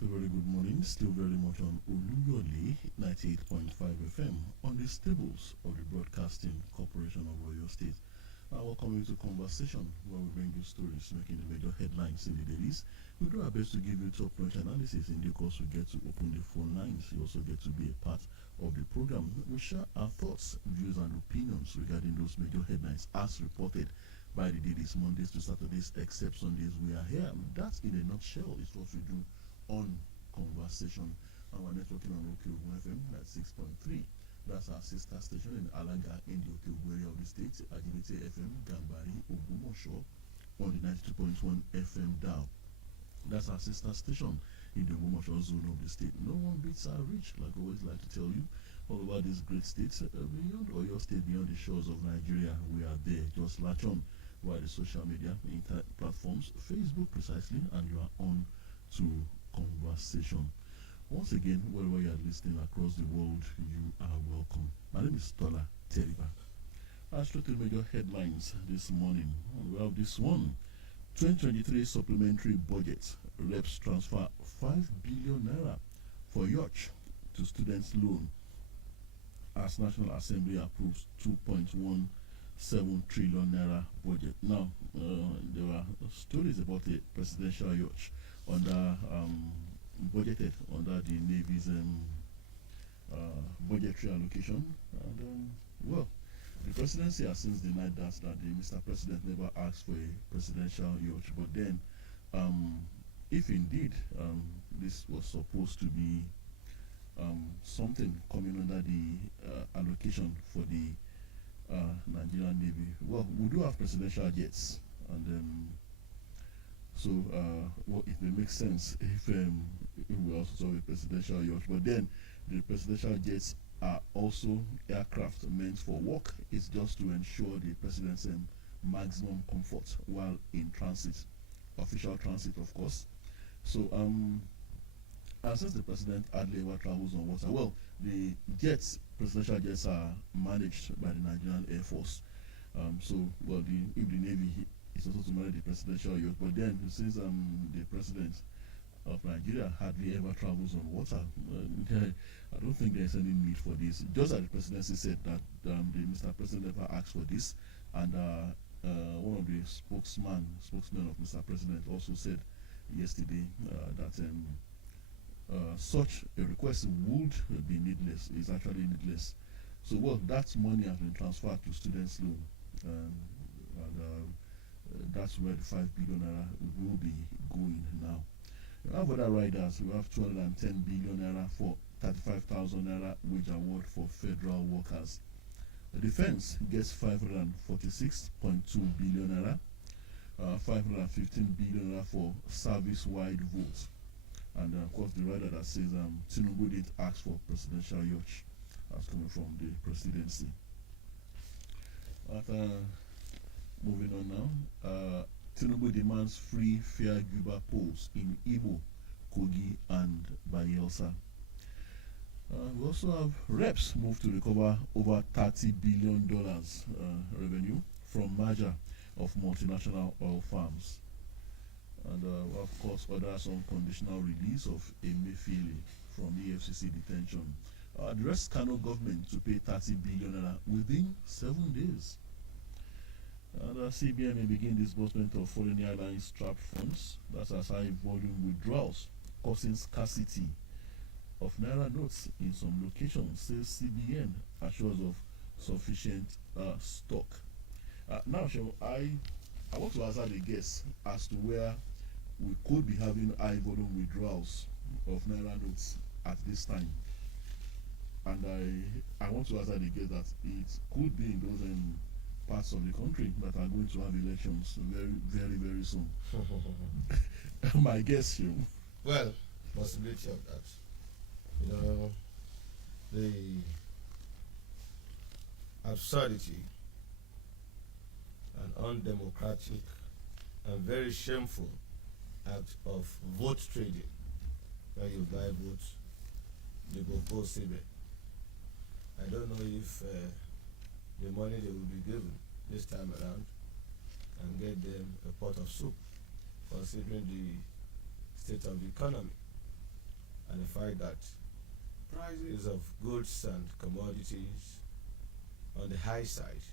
A very good morning, still very much on Oluyole 98.5 FM on the stables of the Broadcasting Corporation of Oyo State. Welcome you to Conversation, where we bring you stories making the major headlines in the dailies. We do our best to give you top-notch analysis. In due course, we get to open the phone lines. You also get to be a part of the program. We share our thoughts, views, and opinions regarding those major headlines as reported by the dailies, Mondays to Saturdays, except Sundays. We are here. That, in a nutshell, is what we do on Conversation. And we're networking on oluyolefm at 6.3. That's our sister station in Alaga in the Okeogun area of the state, Agility FM, Gambari, Ogumosho on the 92.1 FM dial. That's our sister station in the Ogumosho zone of the state. No one beats our reach, like I always like to tell you, all over these great states, beyond Oyo State, beyond the shores of Nigeria. We are there. Just latch on via the social media, internet platforms, Facebook precisely, and you are on to Conversation. Once again, wherever you are listening across the world, you are welcome. My name is Tola And straight to the major headlines this morning. We have this one. 2023 supplementary budget. Reps transfer 5 billion naira for yacht to students' loan as National Assembly approves 2.17 trillion naira budget. Now, there are stories about a presidential yacht under budgeted under the Navy's budgetary allocation. And, well, the presidency has since denied that the Mr. President never asked for a presidential yacht. But then, if indeed this was supposed to be something coming under the allocation for the Nigerian Navy, well, we do have presidential jets, and so well, it may make sense if we also have a presidential yacht. But then the presidential jets are also aircraft meant for work. It's just to ensure the president's maximum comfort while in transit, official transit, of course. So since the president hardly ever travels on water, well, the jets, presidential jets, are managed by the Nigerian Air Force. So, well, if the Navy is also to manage the presidential yacht, but then since the president of Nigeria hardly ever travels on water, I don't think there's any need for this. Just as the presidency said that the Mr. President never asked for this, and one of the spokesmen of Mr. President also said yesterday that such a request would be needless. It's actually needless. So, well, that money has been transferred to students' loan, and that's where the 5 billion naira will be going now. We have other riders. We have 210 billion naira for 35,000 naira wage award for federal workers. The defense gets 546.2 billion naira, 515 billion naira for service-wide votes. And of course, the rider that says Tinubu did ask for presidential yacht. That's coming from the presidency. Moving on now. Tinubu demands free, fair Cuba polls in Igbo, Kogi, and Bayelsa. We also have reps move to recover over $30 billion revenue from merger of multinational oil farms. And of course, orders on conditional release of Emefiele from EFCC detention. The rest Kano government to pay 30 billion within 7 days. And CBN may begin disbursement of foreign airlines trapped funds. That's as high volume withdrawals, causing scarcity of naira notes in some locations, says CBN, assures of sufficient stock. Now, I want to hazard a guess as to where we could be having high volume withdrawals of naira notes at this time. And I want to hazard a guess that it could be in those parts of the country that are going to have elections very, very, very soon. My guess, you. Well, possibility of that. You know, the absurdity and undemocratic and very shameful act of vote trading, where you buy votes, you go post it. I don't know if the money they will be given this time around and get them a pot of soup, considering the state of the economy. and the fact that prices of goods and commodities on the high side.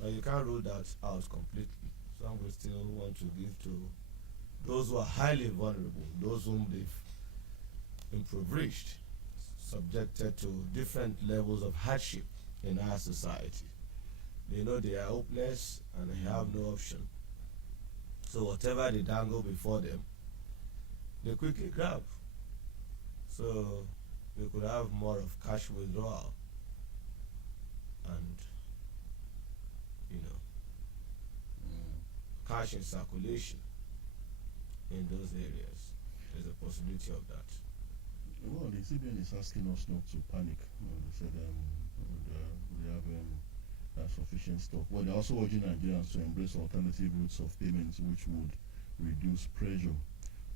But you can't rule that out completely. Some will still want to give to those who are highly vulnerable, those whom they've impoverished, subjected to different levels of hardship in our society. They know they are hopeless and they have no option. So whatever they dangle before them, they quickly grab. So we could have more of cash withdrawal and, you know, cash in circulation in those areas. There's a possibility of that. Well, the CBN is asking us not to panic. They said they have sufficient stock. Well, they're also urging Nigerians to embrace alternative routes of payments which would reduce pressure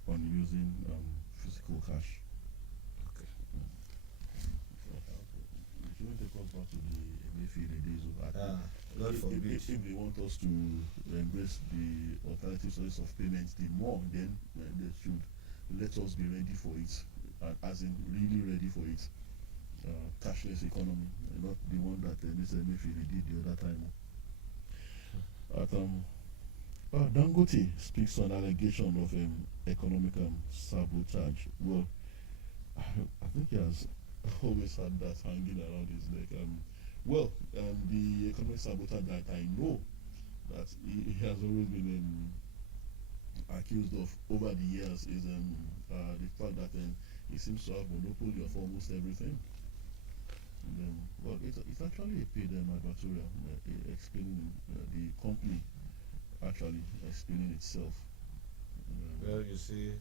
on using physical cash. Okay. It shouldn't take us back to the Emefiele days of that. God forbid. If they want us to embrace the alternative sources of payments, the more, then they should let us be ready for it, as in really ready for it. Cashless economy, not the one that Mr. Emefiele did the other time. Dangote speaks on allegation of economic sabotage. Well, I think he has always had that hanging around his neck. The economic sabotage that I know that he has always been accused of over the years is the fact that he seems to have monopoly of almost everything. It's actually a paid advertorial explaining the company actually explaining itself. Well, you see,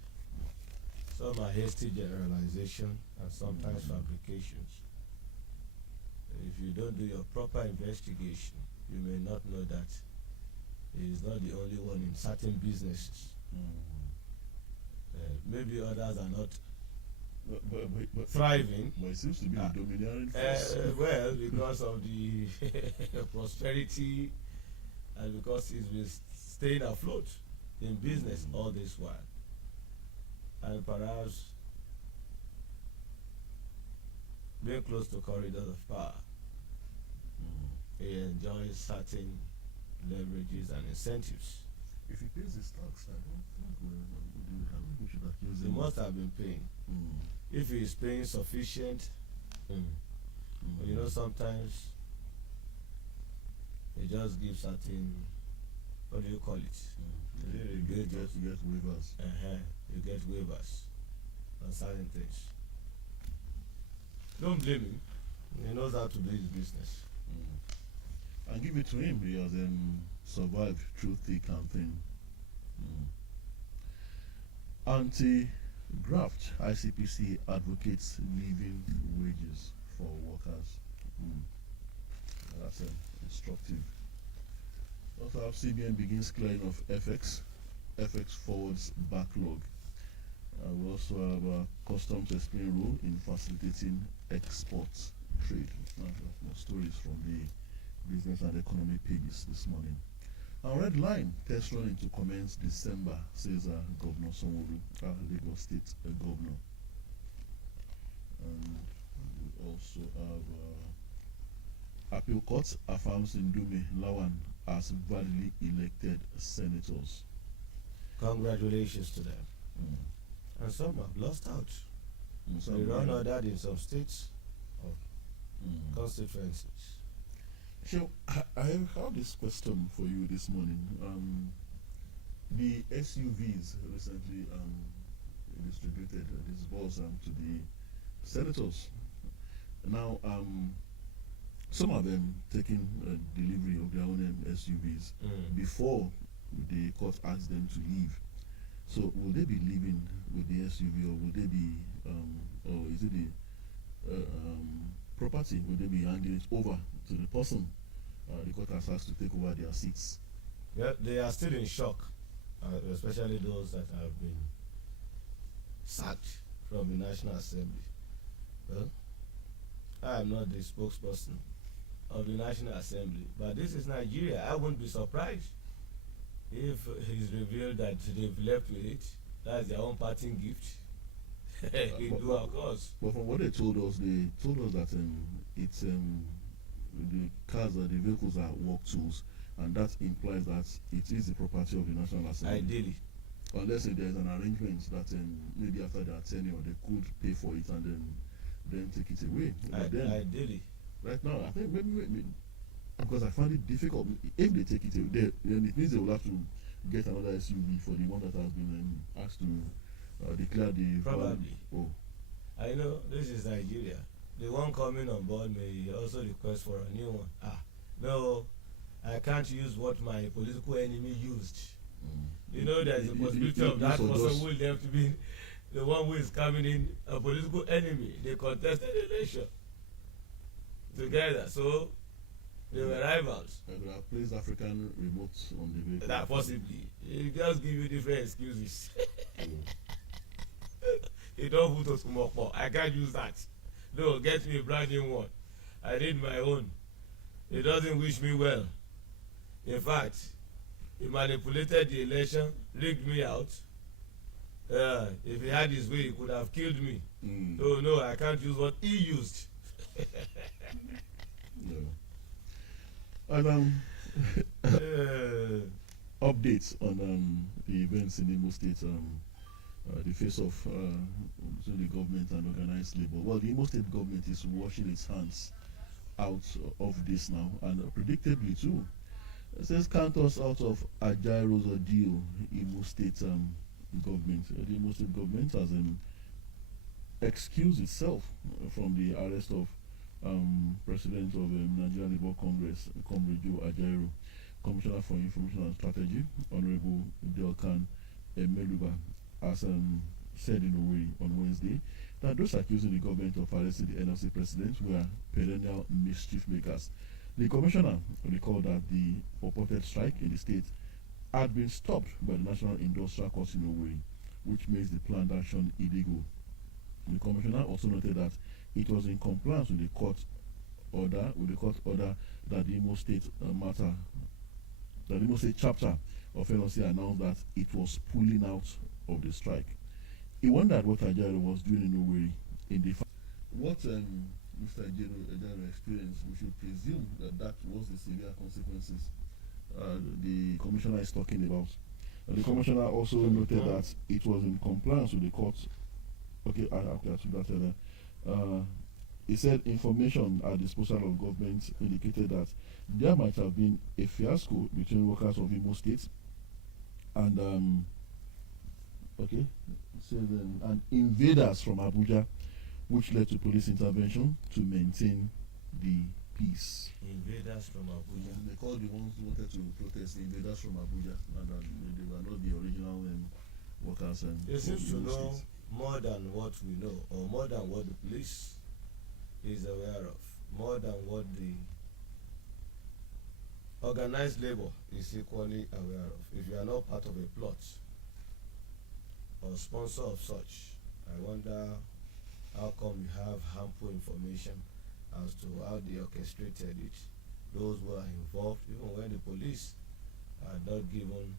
some are hasty generalization and sometimes fabrications. If you don't do your proper investigation, you may not know that he is not the only one in certain businesses. Maybe others are not thriving. But it seems to be the domineering force. Well, because of the prosperity and because he's been staying afloat in business all this while. And perhaps being close to corridors of power, he enjoys certain leverages and incentives. If he pays his tax, I don't think we should accuse He him. must have been paying. If he is paying sufficient, you know, sometimes they just give certain, what do you call it? You get waivers. You get waivers on certain things. Don't blame him. He knows how to do his business. And give it to him. He has survived through thick and thin. Anti-graft ICPC advocates living wages for workers. That's instructive. Also have CBN begins clearing of FX forwards backlog. We also have customs explain role in facilitating export trade. More stories from the business and economy pages this morning. Our red line test running to commence December, says Governor Sanwo-Olu, Lagos State Governor. And we also have appeal court affirms Ndume Lawan as validly elected senators. Congratulations to them. And some have lost out. They run ordered in some states or constituencies. So I have this question for you this morning. The SUVs recently distributed these balls to the senators. Now, some of them taking delivery of their own SUVs before the court asked them to leave. So will they be leaving with the SUV, or will they be, or is it the property? Will they be handing it over to the person the court has asked to take over their seats? Yeah, they are still in shock, especially those that have been sacked from the National Assembly. Well, I am not the spokesperson of the National Assembly, but this is Nigeria. I won't be surprised if it's revealed that they've left with it. That's their own parting gift. We do, of course. But from what they told us that it's the cars or the vehicles are work tools, and that implies that it is the property of the National Assembly. Ideally. Unless if there is an arrangement that maybe after their tenure they could pay for it and then take it away. But then, Ideally. right now, I think maybe because I find it difficult. If they take it away, then it means they will have to get another SUV for the one that has been asked to declare the Probably. Oh, I know this is Nigeria. The one coming on board may also request for a new one. No, I can't use what my political enemy used. You know, there's a possibility of that person who will have to be the one who is coming in a political enemy. They contested the election together, so they were rivals. I could have placed African remotes on the vehicle. That possibly. It just give you different excuses. You don't put us Kumoko. I can't use that. No, get me a brand new one. I need my own. He doesn't wish me well. In fact, he manipulated the election, rigged me out. If he had his way, he could have killed me. No, I can't use what he used. And updates on the events in Imo State, the face of between the government and organized labor. Well, the Imo State government is washing its hands out of this now, and predictably too. It says count us out of Ajairo's ordeal. Imo State government, the Imo State government has excused itself from the arrest of President of Nigerian Labour Congress, Comrade Joe Ajaero, Commissioner for Information and Strategy, Honorable Delkan Meluba, has said in Owerri on Wednesday that those accusing the government of arresting the NLC president were perennial mischief makers. The commissioner recalled that the purported strike in the state had been stopped by the National Industrial Court in Owerri, which makes the planned action illegal. The commissioner also noted that it was in compliance with the court order that the Imo State the Imo State chapter of NLC announced that it was pulling out of the strike. He wondered what Ajaro was doing in Owerri in the what Mr. Ajaro experienced. We should presume that was the severe consequences the commissioner is talking about. The commissioner also noted that it was in compliance with the court. Okay, I took that earlier. He said information at disposal of government indicated that there might have been a fiasco between workers of Imo State and and invaders from Abuja, which led to police intervention to maintain the peace. Invaders from Abuja. They called the ones who wanted to protest the invaders from Abuja, and they were not the original workers. They seem to know more than what we know, or more than what the police is aware of, more than what the organized labor is equally aware of. If you are not part of a plot or sponsor of such, I wonder how come you have harmful information as to how they orchestrated it. Those who are involved, even when the police are not given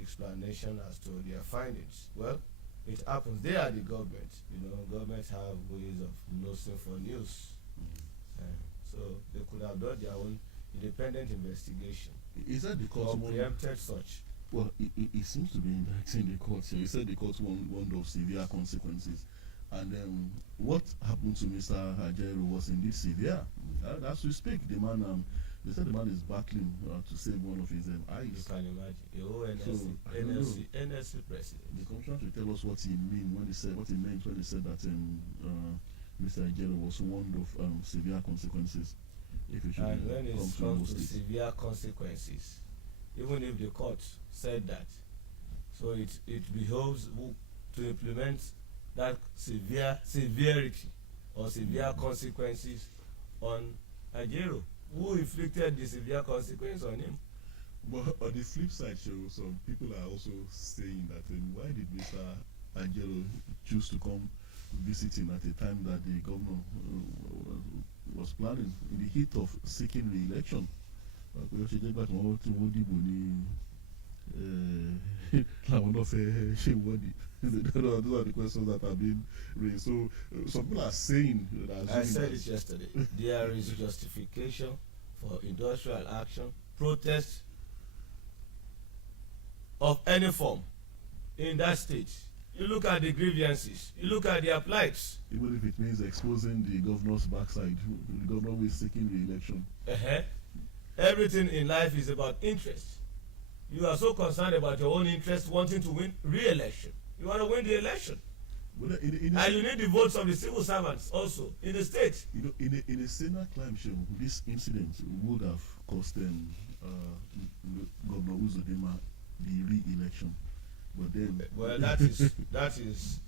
explanation as to their findings. Well, it happens. They are the government. Governments have ways of nosing for news. So they could have done their own independent investigation. Is that the court preempted such? Well, it seems to be indicting the court. So you said the court warned of severe consequences. And what happened to Mr. Ajero was indeed severe. As we speak, the man, they said the man is battling to save one of his eyes. You can imagine. NLC president. The commissioner should tell us what he meant when he said that Mr. Ajero was warned of severe consequences. And when it comes to severe consequences, even if the court said that, so it behoves to implement that severity or severe consequences on Ajero, who inflicted the severe consequence on him. But on the flip side, some people are also saying that why did Mr. Ajero choose to come visiting at a time that the governor was planning in the heat of seeking re-election? làwọn náà fẹ́ ṣe ìwọ́de. Those are the questions that have been raised. So some people are saying that. I said it yesterday. There is justification for industrial action, protest of any form in that state. You look at the grievances, you look at their plights. Even if it means exposing the governor's backside, the governor who is seeking re-election. Everything in life is about interest. You are so concerned about your own interest, wanting to win re-election. You want to win the election. But and you need the votes of the civil servants also in the state. You know, in a Senate climb show, this incident would have cost Governor Uzodinma the re-election. But then, well, that is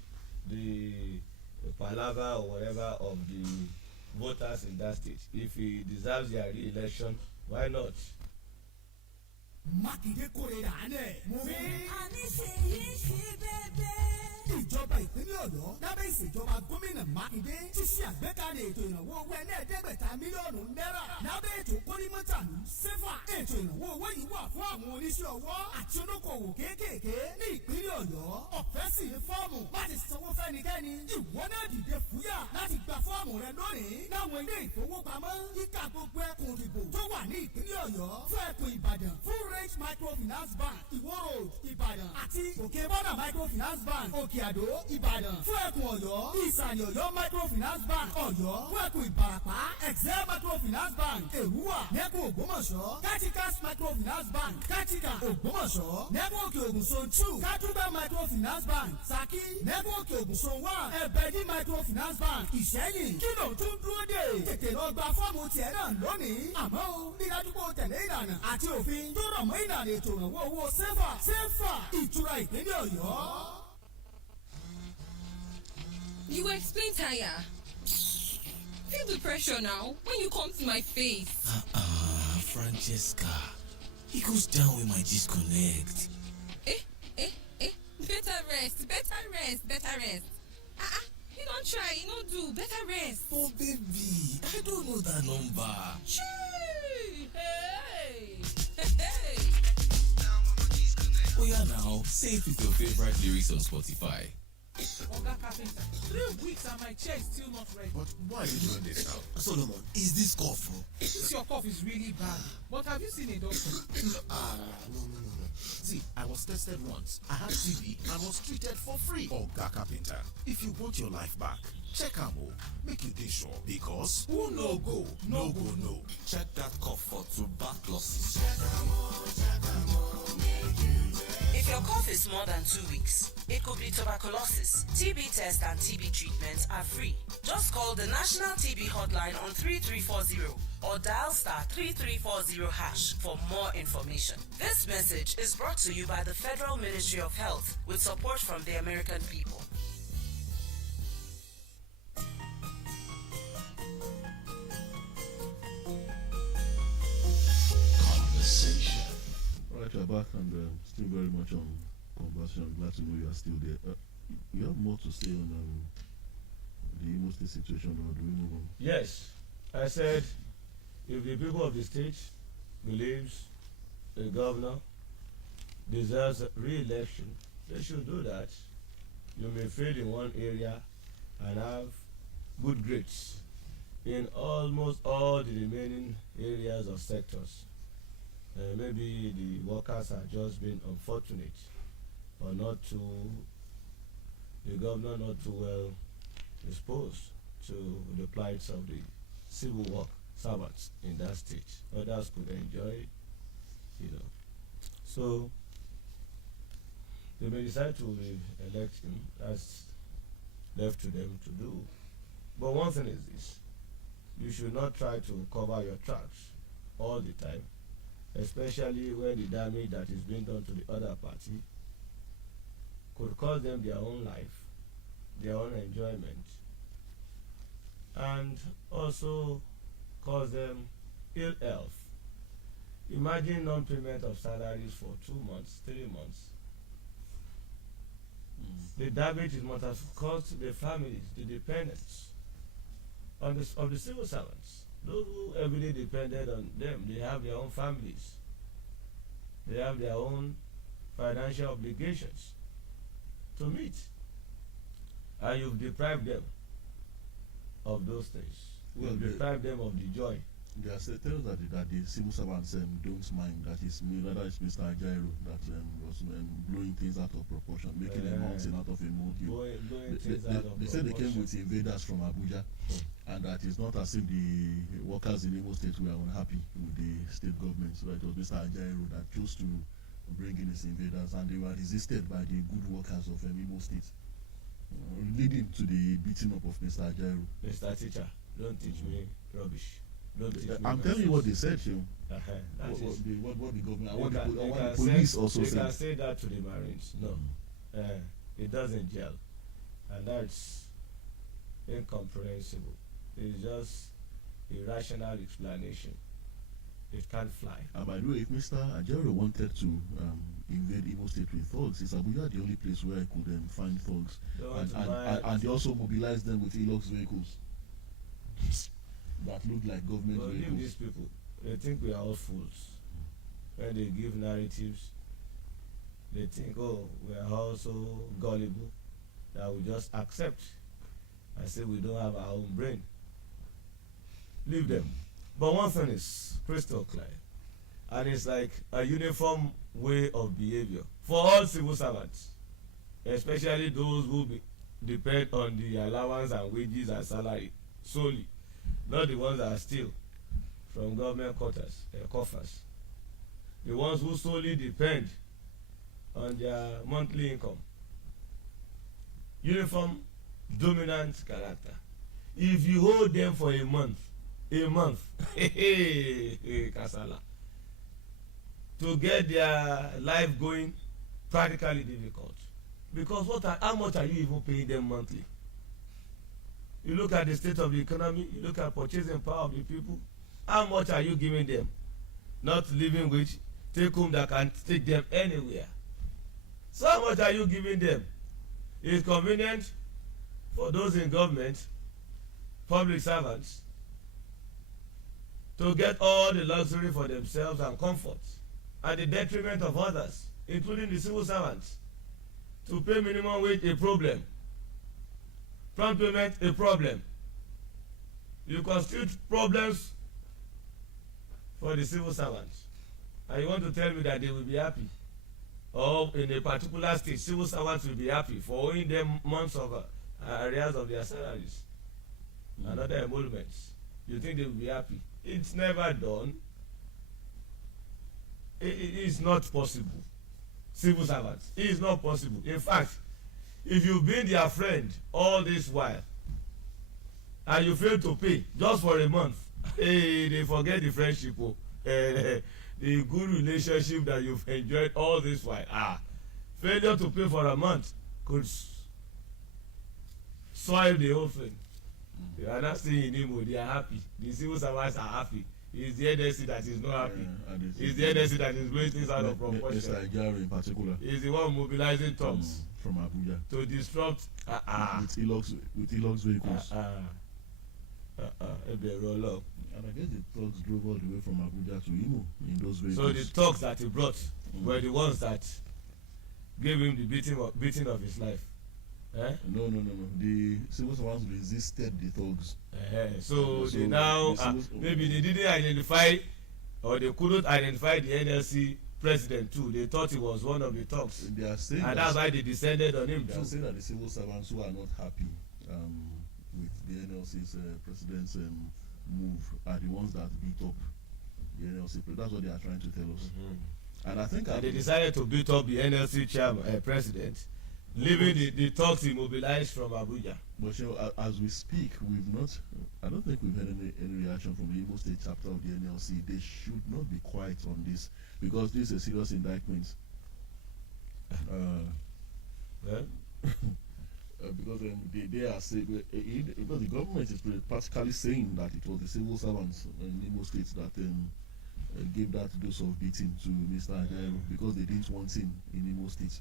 the palaver or whatever of the voters in that state. If he deserves their re-election, why not? Mákindé kórè ràánẹ̀. mo wí. àní ṣèyí ṣe bẹ́ẹ̀. ìjọba ìpínlẹ̀ ọ̀yọ́ lábẹ́ ìṣèjọba gómìnà mákindé ti ṣe àgbékalẹ̀ ètò ìrànwọ́ owó ẹlẹ́ẹ̀ẹ́dẹ́gbẹ̀ta mílíọ̀nù náírà lábẹ́ ètò kórímọ́tàlú sẹ́fà. ètò ìrànwọ́ owó yìí wà fún àwọn oníṣẹ́ ọwọ́ àti olókoòwò kéékèèké ní ìpínlẹ̀ ọ̀yọ́. ọ̀fẹ́ sì ní fọ́ọ̀mù láti sanwó fẹ́nikẹ́ni. ìwọ náà dìde fúyà láti gba fọ́ọ̀mù rẹ lónìí láwọn ilé ìfowópamọ́ yíká gbogbo ẹkùn ìdìbò tó wà ní ìpínlẹ̀ ọ̀yọ́ fún ẹkùn ìbàdàn fún Range Microfinance Bank, Iwo Road, Ìbàdàn àti Òkè Bọ́dà Microfinance Bank, Òkè Àdó, Ìbàdàn. Fún ẹkùn Ọ̀yọ́, Ìsàlẹ̀ Ọ̀yọ́ Microfinance Bank, Ọ̀yọ́. Fún ẹkùn Ìbàràpá, Excel Microfinance Bank, Èrúwà. Nẹ́kùn Ògbómọ̀ṣọ́, Katikas Microfinance Bank, Katika, Ògbómọ̀ṣọ́. Nẹ́kùn Òkè Ògùn Zone 2, Katuba Microfinance Bank, Saki. Nẹ́kùn Òkè Ògùn Zone 1, Ẹ̀bẹ̀dì Microfinance Bank, Ìṣẹ́yìn. Kí ló tún dúró dè? Tètè lọ gba fọ́ọ̀mù tiẹ̀ náà lónìí. Àmọ́ o, bí dájú pé o tẹ̀lé ìlànà àti òfin tó rọ̀ mọ́ ìlànà ètò ìrànwọ́ owó sẹ́fà ìtura ìpínlẹ̀ ọ̀yọ́. You explain tire. Feel the pressure now when you come to my face. Francesca, it goes down with my disconnect. Better rest. You don't try, you don't do. Better rest. Oh baby, I don't know that number. Hey. Oh yeah, now say it with your favorite lyrics on Spotify. Oga Carpenter, 3 weeks and my chair is still not ready. But why are you doing this now? Solomon, is this cough? This your cough is really bad. But have you seen a doctor? No. See, I was tested once. I had TB and was treated for free. Oga Carpenter, if you want your life back, check Amo. Make you dey sure because who no go, no go, no. Check that cough for tuberculosis. If your cough is more than 2 weeks, it could be tuberculosis. TB test and TB treatments are free. Just call the National TB Hotline on 3340 or dial *3340# for more information. This message is brought to you by the Federal Ministry of Health with support from the American people. Conversation. Alright, we're back and still very much on conversation. I'm glad to know you are still there. You have more to say on the Imo State situation, or do we move on? Yes, I said if the people of the state believes the governor deserves re-election, they should do that. You may fail in one area and have good grades in almost all the remaining areas or sectors. Maybe the workers are just being unfortunate or the governor not too well disposed to the plights of the civil work servants in that state. Others could enjoy, So they may decide to elect him. That's left to them to do. But one thing is this: you should not try to cover your tracks all the time, especially when the damage that is being done to the other party could cost them their own life, their own enjoyment, and also cause them ill health. Imagine non-payment of salaries for 2 months, 3 months. The damage it must have caused the families, the dependents of the civil servants. Those who every day depended on them, they have their own families. They have their own financial obligations to meet, and you've deprived them of those things. Well, You've deprived them of the joy. They are telling us that the civil servants don't mind that it's me, rather it's Mr. Ajaero that was blowing things out of proportion, making a mountain out of a molehill. They said they came with invaders from Abuja, and that it's not as if the workers in Imo State were unhappy with the state government. So it was Mr. Ajaero that chose to bring in his invaders, and they were resisted by the good workers of Imo State, leading to the beating up of Mr. Ajaero. Mr. Teacher, don't teach me rubbish. I'm telling you what they said, Shim. What the government, what the police also said. You can say that to the Marines. No, it doesn't gel, and that's incomprehensible. It's just irrational explanation. It can't fly. And by the way, if Mr. Ajaero wanted to invade Imo State with thugs, is Abuja the only place where I could find thugs? And they also mobilized them with Hilux vehicles that look like government vehicles. Leave these people. They think we are all fools. When they give narratives, they think, oh, we are all so gullible that we just accept and say we don't have our own brain. Leave them. But one thing is crystal clear, and it's like a uniform way of behavior for all civil servants, especially those who depend on the allowance and wages and salary solely, not the ones that steal from government coffers. The ones who solely depend on their monthly income. Uniform dominant character. If you hold them for a month, kasala, to get their life going, practically difficult. Because how much are you even paying them monthly? You look at the state of the economy, you look at purchasing power of the people, how much are you giving them? Not living wage, take home that can take them anywhere. So how much are you giving them? It's convenient for those in government, public servants, to get all the luxury for themselves and comfort at the detriment of others, including the civil servants. To pay minimum wage, a problem. Prompt payment, a problem. You constitute problems for the civil servants, and you want to tell me that they will be happy, or in a particular state civil servants will be happy for owing them months of arrears of their salaries and other emoluments? You think they will be happy? It's never done. It is not possible. Civil servants, it is not possible. In fact, if you've been their friend all this while and you fail to pay just for a month, they forget the friendship, the good relationship that you've enjoyed all this while. Failure to pay for a month could soil the whole thing. You are not saying in Imo they are happy. The civil servants are happy. It's the NSC that is not happy. It's the NSC that is blowing things out of proportion. Mr. Ajaero in particular. He's the one mobilizing thugs from Abuja to disrupt with Hilux vehicles. And I guess the thugs drove all the way from Abuja to Imo in those vehicles. So the thugs that he brought were the ones that gave him the beating of his life. No. The civil servants resisted the thugs. So they now maybe they didn't identify, or they couldn't identify the NLC president too. They thought he was one of the thugs. They are saying and that's why they descended on him too. They are saying that the civil servants who are not happy with the NLC's president's move are the ones that beat up the NLC. That's what they are trying to tell us. And I think they decided to beat up the NLC chairman, president, leaving the thugs immobilized from Abuja. But as we speak, I don't think we've had any reaction from the Imo State chapter of the NLC. They should not be quiet on this, because this is a serious indictment. Because they are saying, the government is practically saying that it was the civil servants in Imo State that gave that dose of beating to Mr. Ajaero because they didn't want him in Imo State.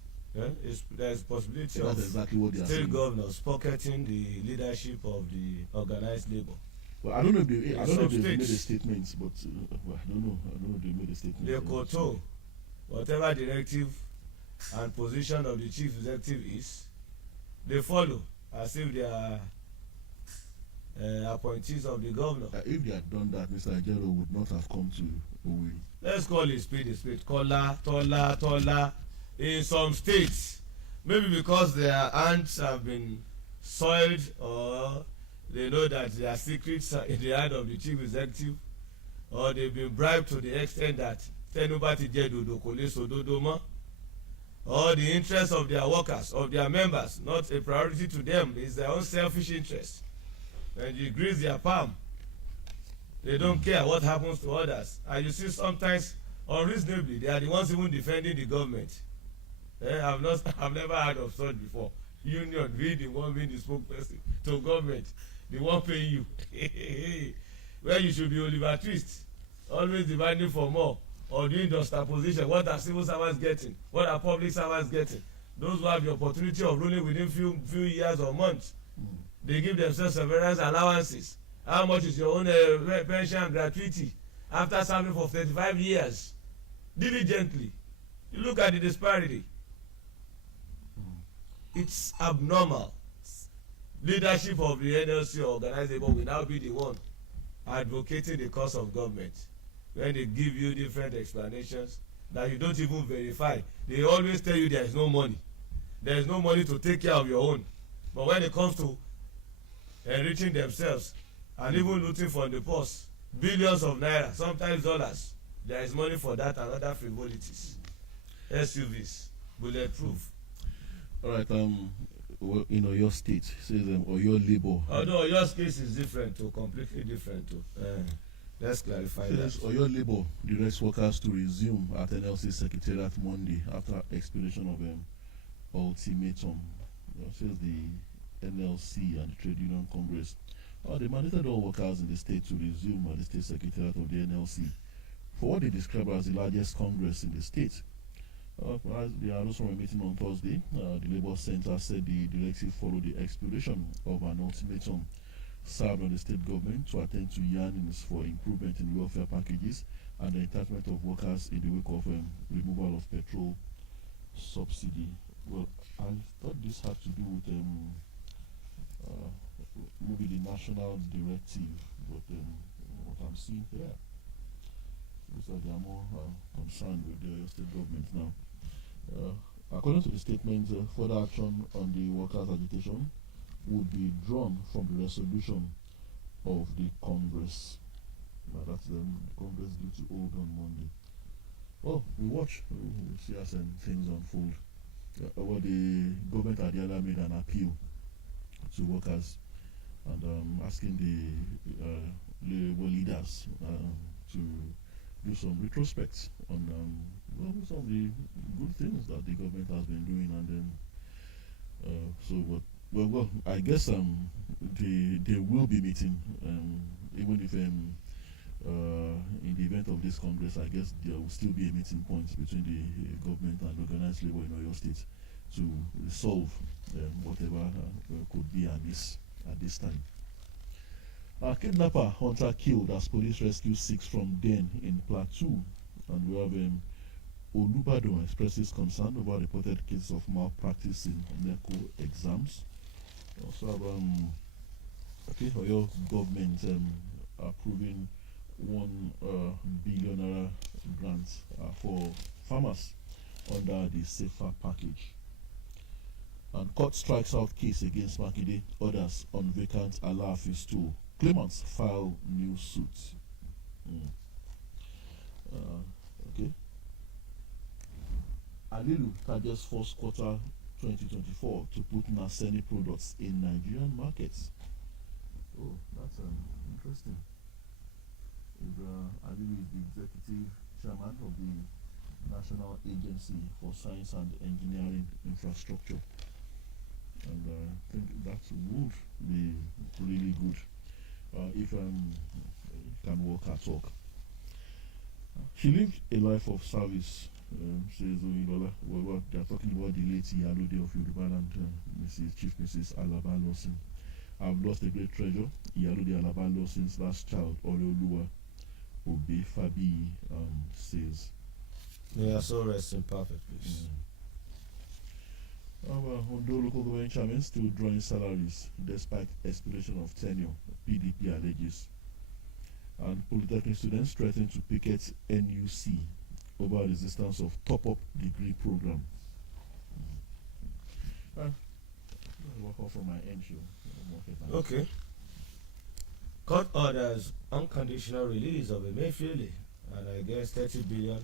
There's possibility of exactly what they are state saying. Governors pocketing the leadership of the organized labor. Well, I don't know if they made a statement, but I don't know if they made a statement. They koto whatever directive and position of the chief executive is, they follow as if they are appointees of the governor. If they had done that, Mr. Ajero would not have come to Owerri. Let's call it spade a spade. Tola. In some states, maybe because their hands have been soiled, or they know that their secrets are in the hand of the chief executive, or they've been bribed to the extent that tenubati jedodo kò lè sòdodo mọ́, or the interest of their workers, of their members, not a priority to them, is their own selfish interest. And you grease their palm, they don't care what happens to others. And you see sometimes unreasonably they are the ones even defending the government. I've never heard of such before. Union being the one being the spokesperson to government, the one paying you. Where you should be Oliver Twist, always demanding for more, or doing juxtaposition. What are civil servants getting? What are public servants getting? Those who have the opportunity of ruling within few years or months, they give themselves severance allowances. How much is your own pension and gratuity after serving for 35 years diligently? You look at the disparity. It's abnormal. Leadership of the NLC organization will now be the one advocating the cause of government, when they give you different explanations that you don't even verify. They always tell you there is no money. There is no money to take care of your own. But when it comes to enriching themselves and even looting from the purse, billions of naira, sometimes dollars, there is money for that and other frivolities. SUVs, bulletproof. All right. Well, in Oyo State, says Oyo Labour. Although Oyo's case is different, completely different. Let's clarify that. Oyo Labour directs workers to resume at NLC Secretariat Monday after expiration of ultimatum. Says the NLC and the Trade Union Congress. They mandated all workers in the state to resume at the state secretariat of the NLC for what they describe as the largest congress in the state. They are also meeting on Thursday. The Labour Center said the directive followed the expiration of an ultimatum served on the state government to attend to yearnings for improvement in welfare packages and the entitlement of workers in the wake of removal of petrol subsidy. Well, I thought this had to do with maybe the national directive, but what I'm seeing here looks like they are more concerned with the state government now. According to the statement, further action on the workers' agitation would be drawn from the resolution of the Congress. That's the Congress due to hold on Monday. Well, we watch. We'll see as things unfold. Well, the government at the other made an appeal to workers and asking the labor leaders to do some retrospects on some of the good things that the government has been doing, and then well, I guess they will be meeting, even if in the event of this Congress, I guess there will still be a meeting point between the government and organized labor in Oyo State to resolve whatever could be amiss at this time. Kidnapper hunter killed as police rescue 6 from den in Plateau, and we have Olubado expresses concern over reported cases of malpractice in NECO exams. Also have Oyo government approving $1 billion grant for farmers under the safer package. And court strikes out case against Makinde, others on vacant Alaafin stool. Claimants file new suits. Okay. Alilu targets first quarter 2024 to put Naseni products in Nigerian markets. Oh, that's interesting. Alilu is the executive chairman of the National Agency for Science and Engineering Infrastructure, and I think that would be really good if can work at work. She lived a life of service, says Oyilola. Well, they are talking about the late Iyalode of Yorubaland, Mrs. Alaba Lawson. I've lost a great treasure. Iyalode Alaba Lawson's last child, Oreoluwa Obe Fabi, says. May your soul rest in perfect peace. Our Ondo local government chairman still drawing salaries despite expiration of tenure, PDP alleges. And polytechnic students threaten to picket NUC over resistance of top-up degree program. Walk off from my end show. Okay. Court orders unconditional release of Emefiele, and I guess 30 billion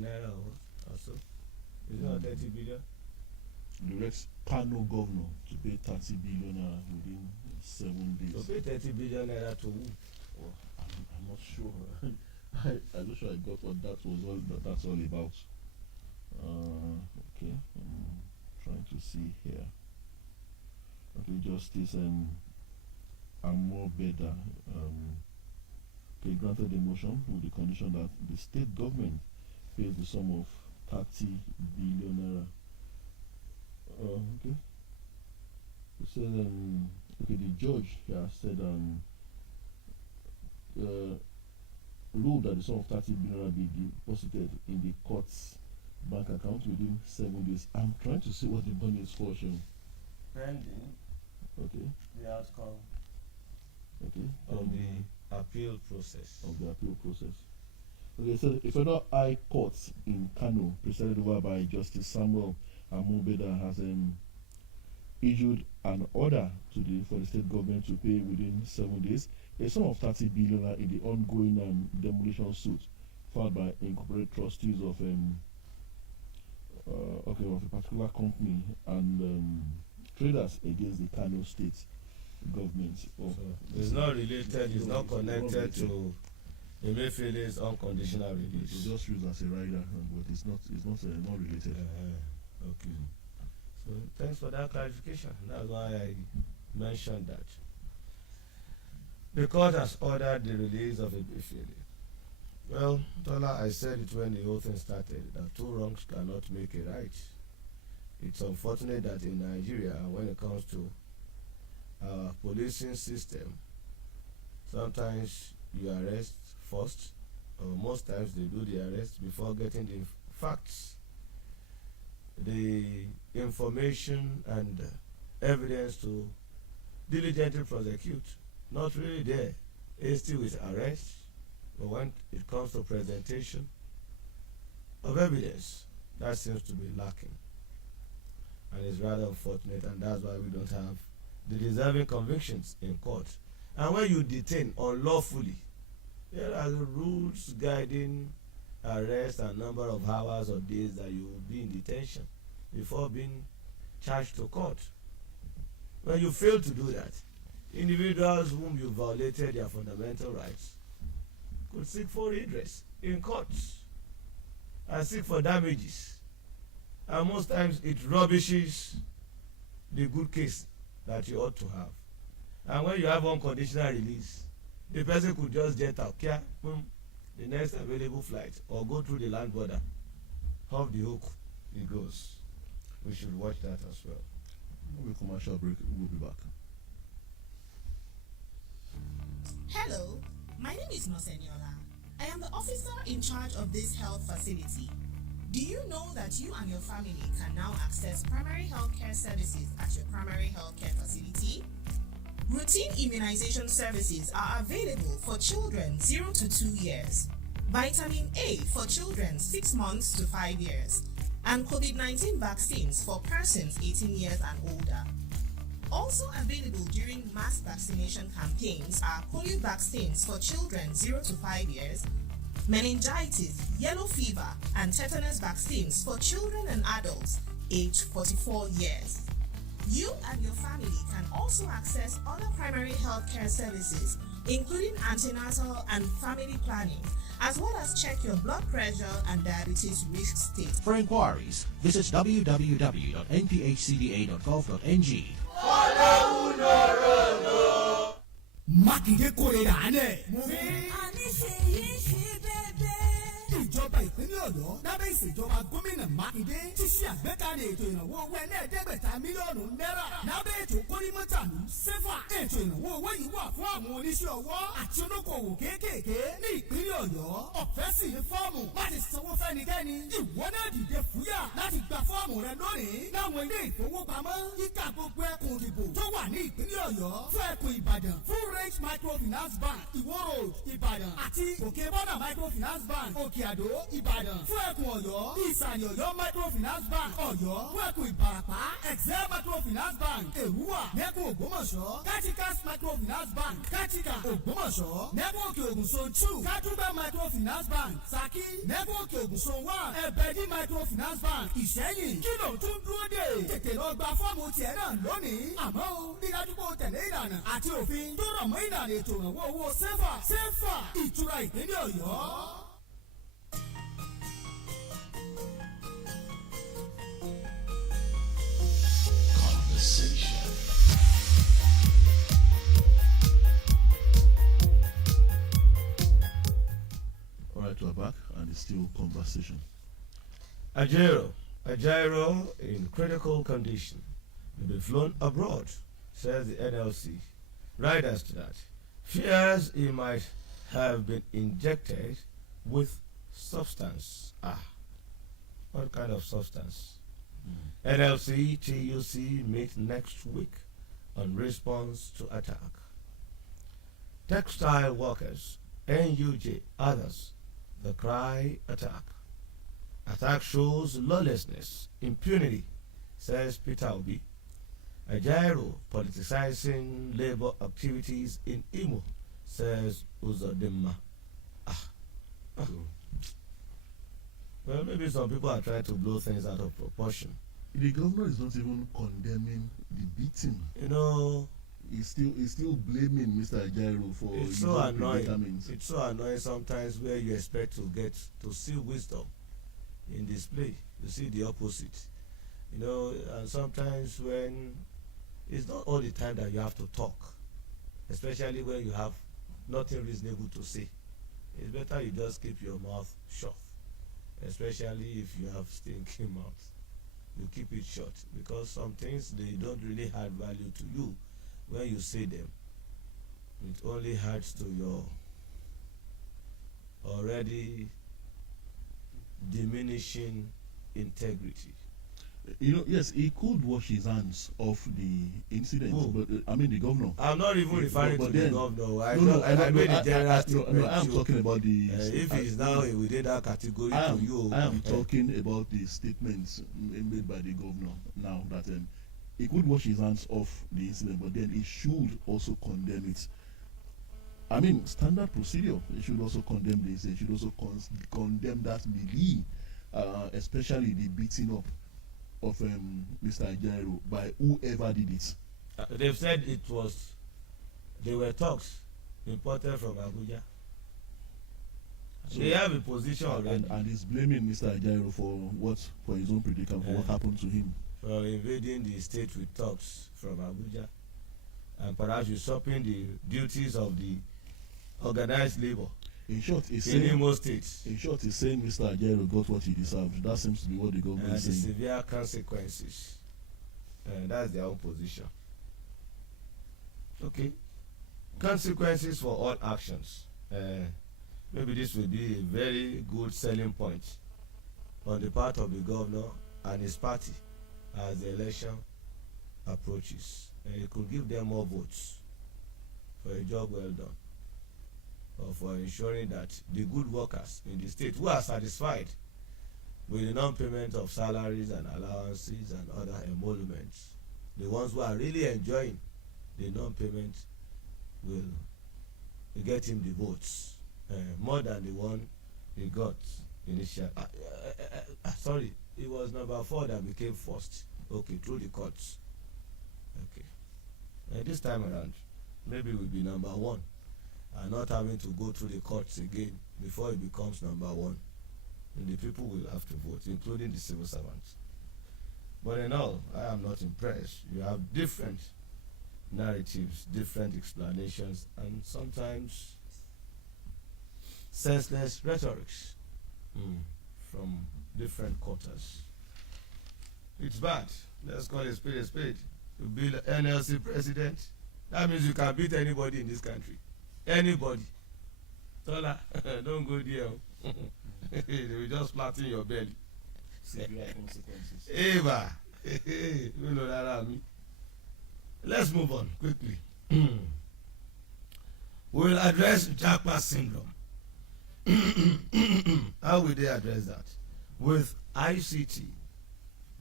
naira or so. Is it not 30 billion? Directs Kano governor to pay 30 billion naira within 7 days. To pay 30 billion naira to who? Well, I'm not sure. I'm not sure I got what that's all about. Okay, I'm trying to see here. Okay, Justice Amor Beda granted the motion with the condition that the state government pays the sum of 30 billion naira. Okay. It said, okay, the judge here said, ruled that the sum of 30 billion naira be deposited in the court's bank account within 7 days. I'm trying to see what the money is for, Sean. Pending. Okay. The outcome. Okay. Of the appeal process. Okay, so the Federal High Court in Kano, presided over by Justice Samuel Amubeda, has issued an order for the state government to pay within 7 days a sum of 30 billion in the ongoing demolition suit filed by incorporated trustees of a particular company and traders against the Kano state government. So it's not related, it's not connected to Emefiele's unconditional release. It's just used as a rider, but it's not related. Okay. So thanks for that clarification. That's why I mentioned that. The court has ordered the release of Emefiele. Well, Tola, I said it when the whole thing started, that two wrongs cannot make a right. It's unfortunate that in Nigeria, when it comes to our policing system, sometimes you arrest first, or most times they do the arrest before getting the facts. The information and evidence to diligently prosecute, not really there. It's still with arrest, but when it comes to presentation of evidence, that seems to be lacking. And it's rather unfortunate, and that's why we don't have the deserving convictions in court. And when you detain unlawfully, there are rules guiding arrest and number of hours or days that you will be in detention before being charged to court. When you fail to do that, individuals whom you violated their fundamental rights could seek for redress in courts and seek for damages. And most times it rubbishes the good case that you ought to have. And when you have unconditional release, the person could just jet out, the next available flight, or go through the land border. Off the hook it goes. We should watch that as well. We'll commercial break. We'll be back. Hello, my name is Noseniola. I am the officer in charge of this health facility. Do you know that you and your family can now access primary health care services at your primary health care facility? Routine immunization services are available for children 0 to 2 years, vitamin A for children 6 months to 5 years, and COVID-19 vaccines for persons 18 years and older. Also available during mass vaccination campaigns are polio vaccines for children 0 to 5 years, meningitis, yellow fever, and tetanus vaccines for children and adults aged 44 years. You and your family can also access other primary health care services, including antenatal and family planning, as well as check your blood pressure and diabetes risk state. For inquiries, visit www.nphcda.gov.ng. Mákindé kórè rà á lẹ̀. àní ṣèyí ṣe bẹ́ẹ̀. ìjọba ìpínlẹ̀ ọ̀yọ́ lábẹ́ ìṣèjọba gómìnà mákindé ti ṣe àgbékalẹ̀ ètò ìrànwọ́ owó ẹlẹ́ẹ̀ẹ́dẹ́gbẹ̀ta mílíọ̀nù náírà lábẹ́ ètò kórímọ́tàlú sẹ́fà. ètò ìrànwọ́ owó yìí wà fún àwọn oníṣẹ́ ọwọ́ àti olókoòwò kéékèèké ní ìpínlẹ̀ ọ̀yọ́. ọ̀fẹ́ sì ni fọ́ọ̀mù láti sanwó fẹ́nikẹ́ni. ìwọ náà dìde fúyà láti gba fọ́ọ̀mù rẹ lónìí láwọn ilé ìfowópamọ́ yíká gbogbo ẹkùn ìdìbò tó wà ní ìpínlẹ̀ ọ̀yọ́. fún ẹkùn ìbàdàn full range microfinance bank ìwó road ìbàdàn àti òkè bọ́dà microfinance bank òkè àdó ìbàdàn. fún ẹkùn ọ̀yọ́ ìsàlẹ̀ ọ̀yọ́ microfinance bank ọ̀yọ́. fún ẹkùn ìbàràpá excel microfinance bank èrúwà. nẹ́kùn ògbómọ̀ṣọ́ katikas microfinance bank katika ògbómọ̀ṣọ́. nẹ́kùn òkè ògùn zone 2 kátúbà microfinance bank saki. nẹ́kùn òkè ògùn zone 1 ẹ̀bẹ̀dì microfinance bank ìṣẹ́yìn. kí ló tún dúró dé? tètè lọ gba fọ́ọ̀mù tiẹ̀ náà lónìí. àmọ́ o ní dájú pé o tẹ̀lé ìlànà àti òfin tó rọ̀ mọ́ ìlànà ètò ìrànwọ́ owó sẹ́fà ìtura ìpínlẹ̀ ọ̀yọ́. Conversation. All right, we're back, and it's still conversation. A gyro in critical condition will be flown abroad, says the NLC. Riders to that fears he might have been injected with substance. What kind of substance? NLC TUC meet next week on response to attack. Textile workers, NUJ, others, the cry attack. Attack shows lawlessness, impunity, says Peter Obi. A gyro politicizing labor activities in Imo, says Uzodimma. Well, maybe some people are trying to blow things out of proportion. The governor is not even condemning the beating. You know, He's still blaming Mr. Gyro for it's so annoying. It's so annoying sometimes where you expect to get to see wisdom in display. You see the opposite. You know, and sometimes when it's not all the time that you have to talk, especially when you have nothing reasonable to say. It's better you just keep your mouth shut, especially if you have stinking mouth. You keep it shut because some things they don't really add value to you when you say them. It only adds to your already diminishing integrity. You know, yes, he could wash his hands of the incident, Who? but I mean the governor. I'm not even referring but to then- the governor. I I made a general statement. No, I'm talking about the. If he's now within that category I to you, am talking about the statements made by the governor now that he could wash his hands off the incident, but then he should also condemn it. I mean, standard procedure. He should also condemn this. He should also condemn that melee, especially the beating up of Mr. Jairo by whoever did it. they've said they were talks imported from Abuja. So they have a position already and he's blaming Mr. Jairo for his own predicament, for what happened to him. for invading the state with talks from Abuja, and perhaps usurping the duties of the organized labor In short, he's in saying, Imo State. in short, he's saying Mr. Jairo got what he deserved. That seems to be what the government And is the saying. severe consequences. That's their own position. Okay. Consequences for all actions. Maybe this will be a very good selling point on the part of the governor and his party as the election approaches. It could give them more votes for a job well done, or for ensuring that the good workers in the state who are satisfied with the non-payment of salaries and allowances and other emoluments, the ones who are really enjoying the non-payment will get him the votes, more than the one he got initially. Sorry, it was number 4 that became first. Okay, through the courts. Okay, this time around, maybe we'll be number 1. And not having to go through the courts again before it becomes number 1. And the people will have to vote, including the civil servants. But in all, I am not impressed. You have different narratives, different explanations, and sometimes senseless rhetorics. from different quarters. It's bad. Let's call a spade a spade. To be the NLC president, that means you can beat anybody in this country. Anybody. Tola, don't go there. They will just flatten your belly. Severe consequences. Eva. You know that I mean. Let's move on quickly. We'll address Jackpot syndrome. How will they address that? With ICT,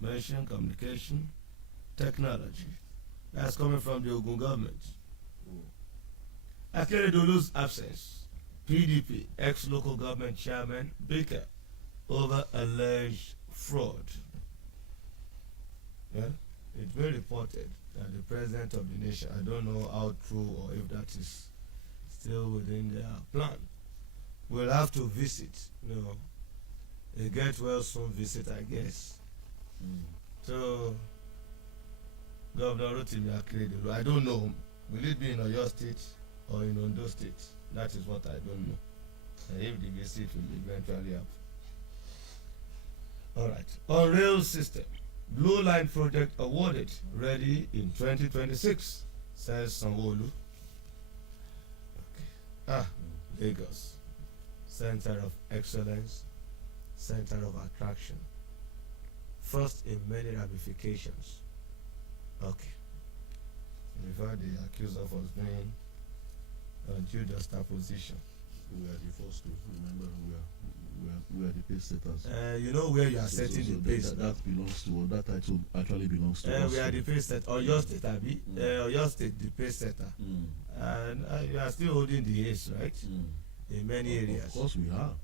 information communication technology. That's coming from the Ogun government. Akeredolu's absence. PDP, ex-local government chairman Baker, over alleged fraud. Yeah? It's been reported that the president of the nation, I don't know how true or if that is still within their plan, will have to visit, a get well soon visit, I guess. So, Governor Rotimi Akeredolu, I don't know, will it be in Oyo State or in Ondo State? That is what I don't know. And if the visit will eventually happen. Alright, on rail system, Blue Line project awarded, ready in 2026, says Sanwo-Olu. Okay. Lagos, center of excellence, center of attraction, first in many ramifications. Okay. We've had the accused of us being due juxtaposition. We are the first to remember we are the pace setters. You know where you are setting the pace. That belongs to that title actually belongs to us. We are the pace setter. Oyo State, Abi. Oyo State, the pace setter. And you are still holding the ace, right? In many areas. Of course we are.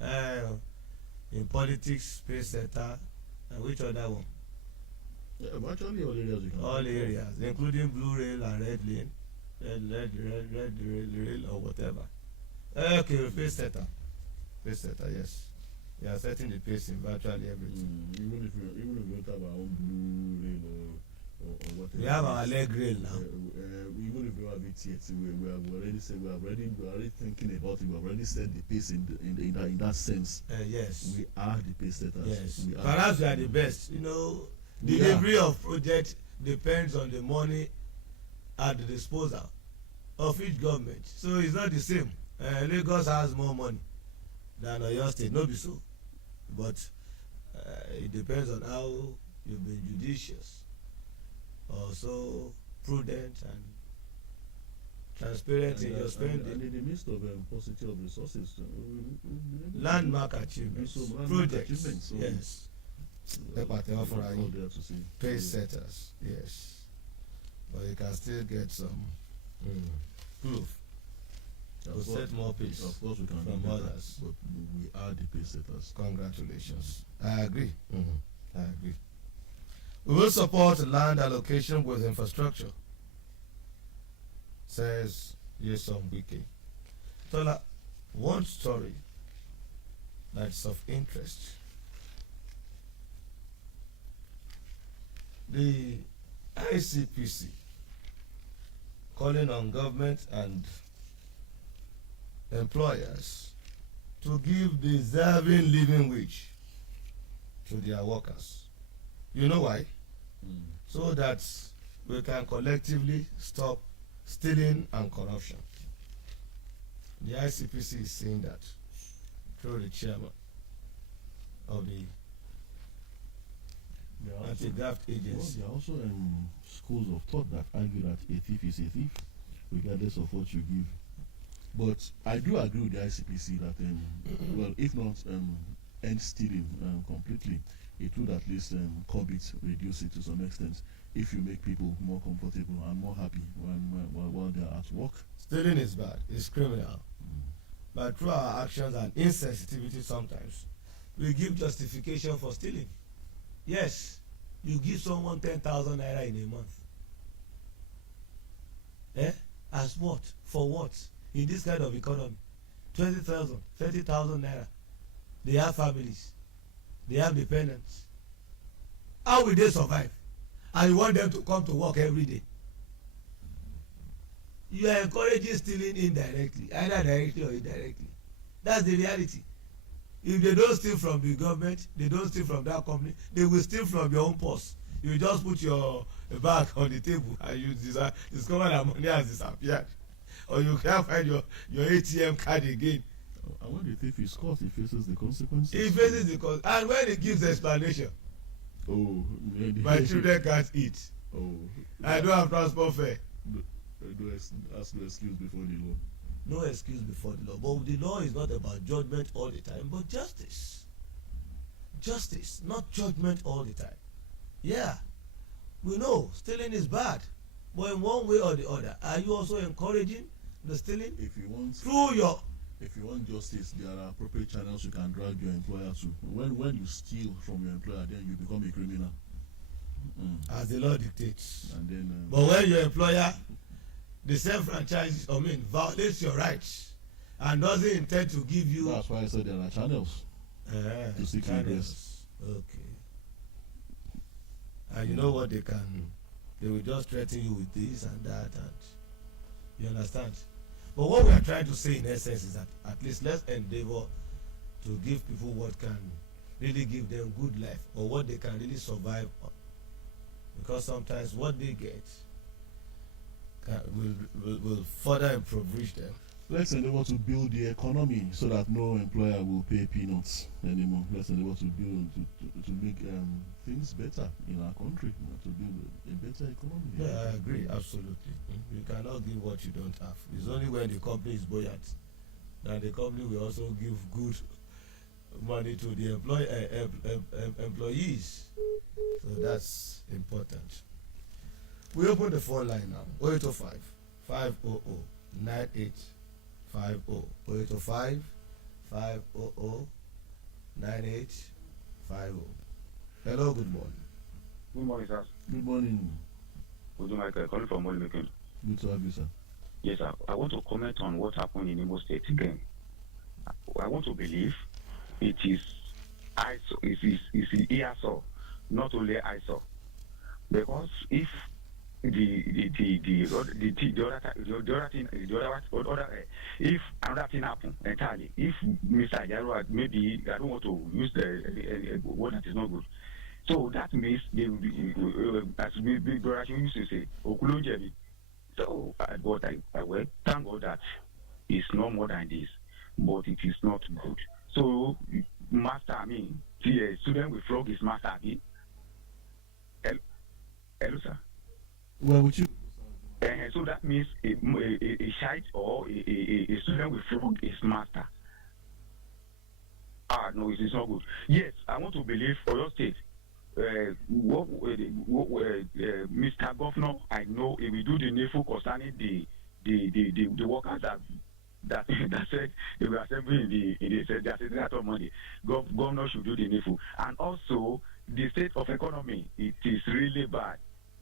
In politics, pace setter. And which other one? Yeah, actually all areas you can. All areas, including blue rail and red lane, red rail or whatever. Okay, pace setter. Pace setter, yes. We are setting the pace in virtually everything. Even if we don't have our own blue rail or whatever. We have our leg rail now. Even if we have it yet, we have already said we are already thinking about it. We have already set the pace in that sense. Yes. We are the pace setters. Yes. Perhaps we are the best. Delivery of project depends on the money at the disposal of each government. So it's not the same. Lagos has more money than Oyo State. No be so. But it depends on how you've been judicious, also prudent and transparent in your spending. And in the midst of paucity of resources, landmark achievements, projects, yes. Pace setters, yes. But you can still get some proof to set more pace. Of course we can from do others. That, but we are the pace setters. Congratulations. I agree. I agree. We will support land allocation with infrastructure, says Yesom Wike. Tola, one story that's of interest. The ICPC calling on government and employers to give deserving living wage to their workers. You know why? So that we can collectively stop stealing and corruption. The ICPC is saying that through the chairman of the anti-graft agency. There are also schools of thought that argue that a thief is a thief, regardless of what you give. But I do agree with the ICPC that, well, if not end stealing completely, it would at least curb it, reduce it to some extent, if you make people more comfortable and more happy while they are at work. Stealing is bad, it's criminal. But through our actions and insensitivity sometimes, we give justification for stealing. Yes, you give someone 10,000 naira in a month. As what? For what? In this kind of economy, 20,000, 30,000 naira. They have families, they have dependents. How will they survive? And you want them to come to work every day? You are encouraging stealing indirectly, either directly or indirectly. That's the reality. If they don't steal from the government, they don't steal from that company, they will steal from your own purse. You just put your bag on the table and you discover that money has disappeared, or you can't find your ATM card again. And when the thief is caught, he faces the consequences. He faces the consequences, and when he gives explanation, my children can't eat. I don't have transport fare. Ask no excuse before the law. No excuse before the law. But the law is not about judgment all the time, but justice. Justice, not judgment all the time. Yeah, we know stealing is bad, but in one way or the other, are you also encouraging the stealing? If you want justice, there are appropriate channels you can drag your employer to. When you steal from your employer, then you become a criminal. As the law dictates. And then, but when your employer disenfranchises, violates your rights and doesn't intend to give you. That's why I said there are channels to seek redress. Okay. And you know what they will just threaten you with this and that, and you understand. But what we are trying to say in essence is that at least let's endeavor to give people what can really give them good life, or what they can really survive on. Because sometimes what they get will further impoverish them. Let's endeavor to build the economy so that no employer will pay peanuts anymore. Let's endeavor to build to make things better in our country, to build a better economy. Yeah, I agree, absolutely. You cannot give what you don't have. It's only when the company is buoyant that the company will also give good money to the employees. So that's important. We open the phone line now. 0805 500 9850. 0805 500 9850. Hello, good morning. Good morning, sir. Good morning. Would you Michael calling from Molemaking? Good to have you, sir. Yes, sir. I want to comment on what happened in Imo State again. I want to believe it is ISO, not only ISO. Because if if another thing happen entirely, if Mr. Ajaro maybe I don't want to use the word that is not good, so that means they will be as big brother used to say Okulonjebi. So but I will thank God that it's no more than this, but it is not good. So master, see a student will flog his master. Hello, sir. Well, would you? So that means a child or a student will flog his master. No, it is not good. Yes, I want to believe for your state. Mr. Governor, I know he will do the needful concerning the workers that said they were assembling in the money. Governor should do the needful, and also the state of economy. It is really bad.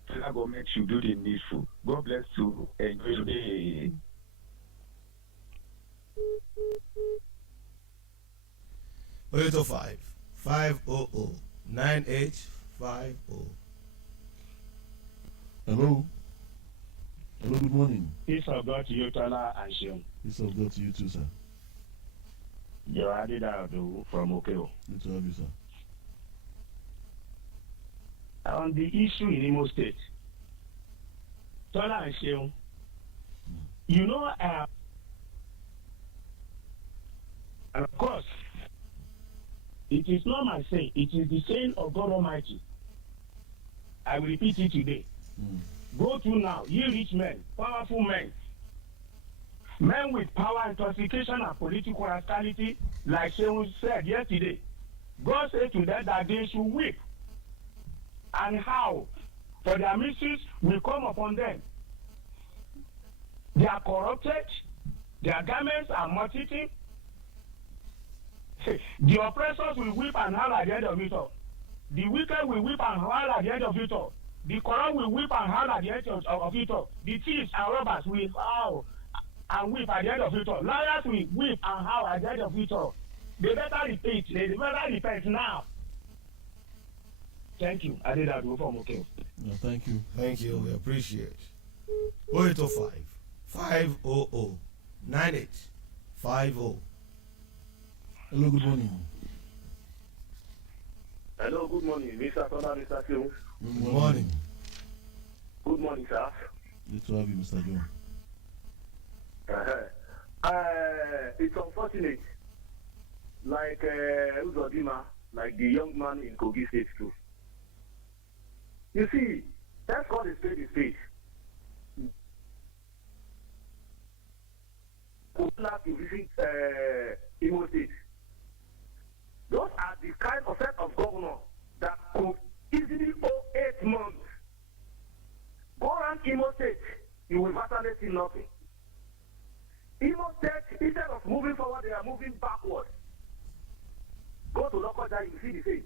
Federal government should do the needful. God bless you. Enjoy your day. Eight 500 9850. Hello. Hello, good morning. Peace of God to you, Tola and Seun. Peace of God to you too, sir. You're added out from Okeo. Good to have you, sir. On the issue in Imo State, Tola and Seun, you know, and of course, it is not my saying, it is the saying of God Almighty. I will repeat it today. Go to now, ye rich men, powerful men, men with power, intoxication, and political rascality, like Seun said yesterday. God said to them that they should weep and howl, for their mischief will come upon them. They are corrupted, their garments are multitude. The oppressors will weep and howl at the end of it all. The wicked will weep and howl at the end of it all. The corrupt will weep and howl at the end of it all. The thieves and robbers will howl and weep at the end of it all. Liars will weep and howl at the end of it all. They better repeat. They better repent now. Thank you. I did that from okay. No, thank you. Thank you. We appreciate. 0805 500 9850. Hello, good morning. Hello, good morning, Mr. Tola and Seun. Good morning. Good morning, sir. Good to have you, Mr. John. It's unfortunate, like Uzodima, like the young man in Kogi State too. You see, let's call a spade a spade. Like to visit Imo State. Those are the kind of set of governors that could easily owe 8 months. Go around Imo State, you will virtually see nothing. Imo State, instead of moving forward, they are moving backwards. Go to Lokoja, you see the same.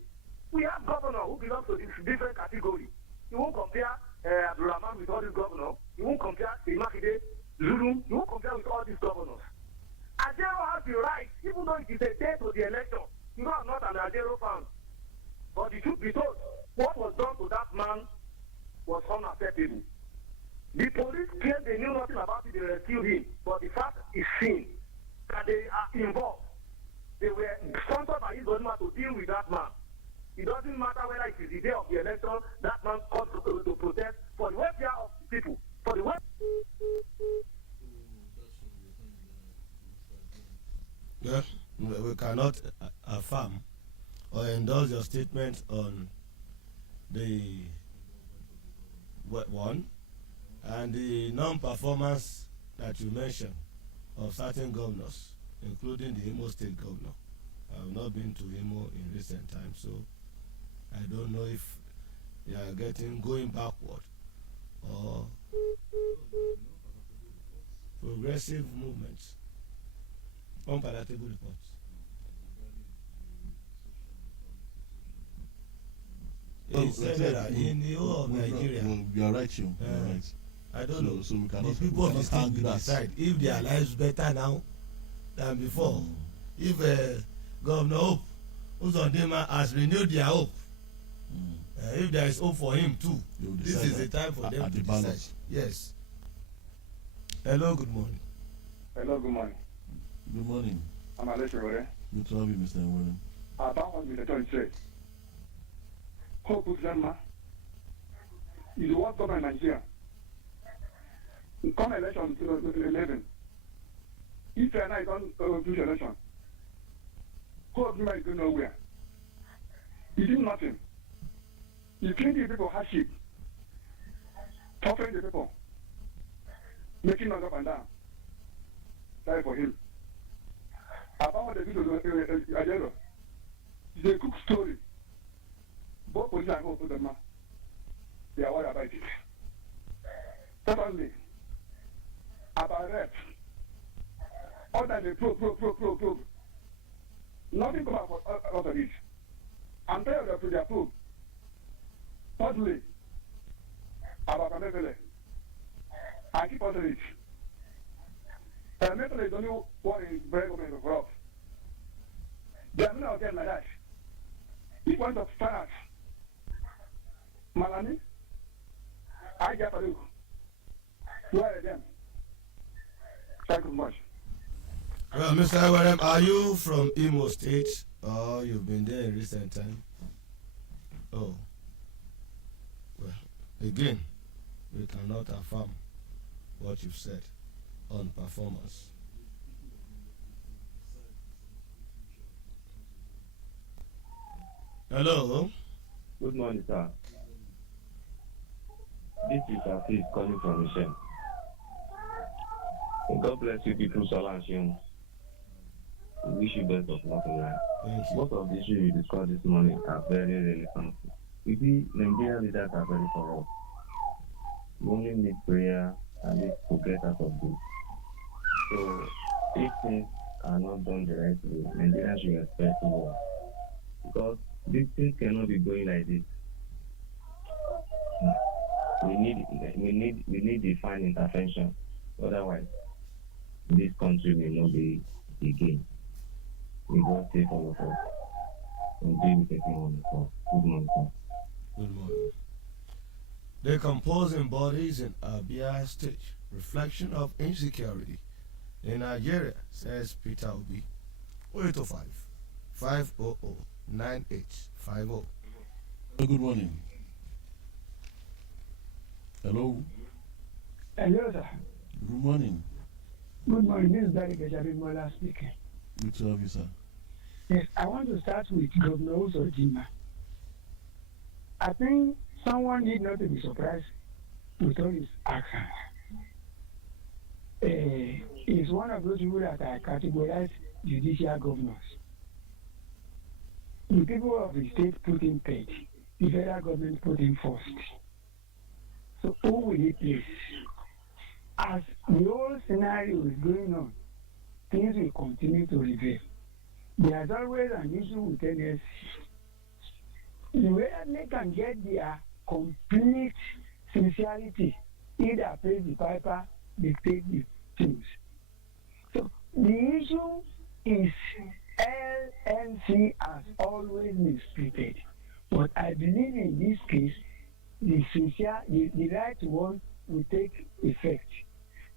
We have governors who belong to this different category. You won't compare Abdulrahman with all these governors. You won't compare Imakide, Zulu. You won't compare with all these governors. Ajero has the right, even though it is a day to the election. You know I'm not an Ajero fan. But the truth be told, what was done to that man was unacceptable. The police claimed they knew nothing about it, they rescued him. But the fact is seen that they are involved. They were sponsored by his government to deal with that man. It doesn't matter whether it is the day of the election, that man called to protest for the welfare of the people. For the welfare. Yeah, we cannot affirm or endorse your statement on the one and the non-performance that you mentioned of certain governors, including the Imo State governor. I have not been to Imo in recent times, so I don't know if they are going backward or progressive movements. Unpalatable reports. In the whole of Nigeria. You are right, you are right. I don't know. So we cannot, the people of the state will decide if their lives better now than before. If Governor Hope Uzodinma has renewed their hope, if there is hope for him too, this is the time for them to decide. Yes. Hello, good morning. Hello, good morning. Good morning. I'm Alex Rewere. Good to have you, Mr. William. About what Mr. John said. Hope Uzodinma is the worst government in Nigeria. Come election 2011. If you and I don't do the election, Hope Uzodinma is going nowhere. He did nothing. He cleaned the people hardship, torturing the people, making noise up and down. Sorry for him. About what they do to Ajero, it's a good story. Both police and Hope Uzodinma, they are worried about it. Secondly, about rep, all that they probe. Nothing come out of it. I'm tired of their probe. Thirdly, about Amefele, I keep on it. Amefele is only one in very government of rock. They are not again like that. He wants to finance. Malani, I get a look. Where are them? Thank you much. Well, Mr. Iwarem, are you from Imo State or you've been there in recent time? Oh. Well, again, we cannot affirm what you've said on performance. Hello? Good morning, sir. This is Afif calling from Michelle. God bless you people, Tola and Seun. We wish you best of luck in life. Most of the issues you discussed this morning are very relevant. You see, Nigerian leaders are very corrupt. You only need prayer and need to get out of this. So, if things are not done the right way, Nigerians should expect war. Because these things cannot be going like this. We need divine intervention. Otherwise, this country will not be again. We God save all of us and be with everyone of us. Good morning, sir. Good morning. Decomposing bodies in Abia State, reflection of insecurity in Nigeria, says Peter Obi. 0805 500-9850. Good morning. Hello. Hello, sir. Good morning. Good morning. This is Daddy Gajabimola speaking. Good to have you, sir. Yes, I want to start with Governor Uzodinma. I think someone need not to be surprised with all his actions. He's one of those people that I categorize judicial governors. The people of the state put him third. The federal government put him first. So who will he place? As the whole scenario is going on, things will continue to reveal. There's always an issue with NSC. The way they can get their complete sincerity, either pay the piper, dictate the things. So the issue is LNC has always mistreated. But I believe in this case, the right one will take effect.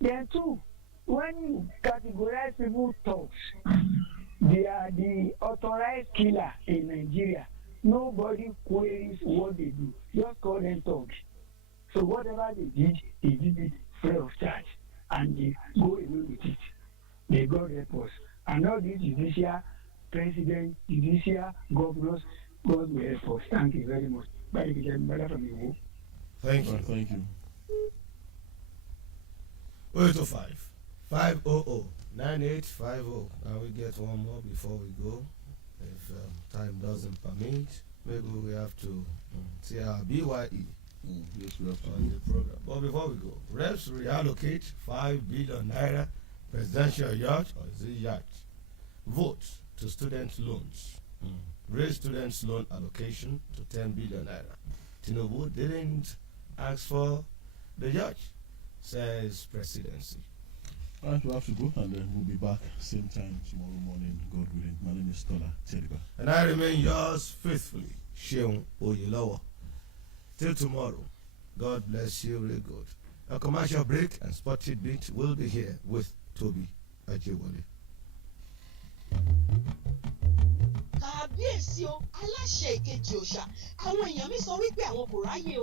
Then two, when you categorize people thugs, they are the authorized killer in Nigeria. Nobody queries what they do. Just call them thugs. So whatever they did it free of charge. And they go away with it. May God help us. And all these judicial president, judicial governors, God will help us. Thank you very much. Thank you. Thank you. 805-500-9850. Now we get one more before we go. If time doesn't permit, maybe we have to see our BYE Yes, we have to on the program. But before we go, reps reallocate 5 billion naira presidential yacht or is it yacht? Vote to student loans. Raise students loan allocation to 10 billion naira. Tinubu didn't ask for the yacht, says presidency. Alright, we have to go and then we'll be back same time tomorrow morning, God willing. My name is Tola Cheriba. And I remain yours faithfully, Seun Oyelowo. Till tomorrow, God bless you real good. A commercial break and Spotted Beat will be here with Toby Ajewole. Kábíyèsí o, aláṣẹ ìkejì òòṣà, àwọn èèyàn mi sọ wípé àwọn kò ráyè o.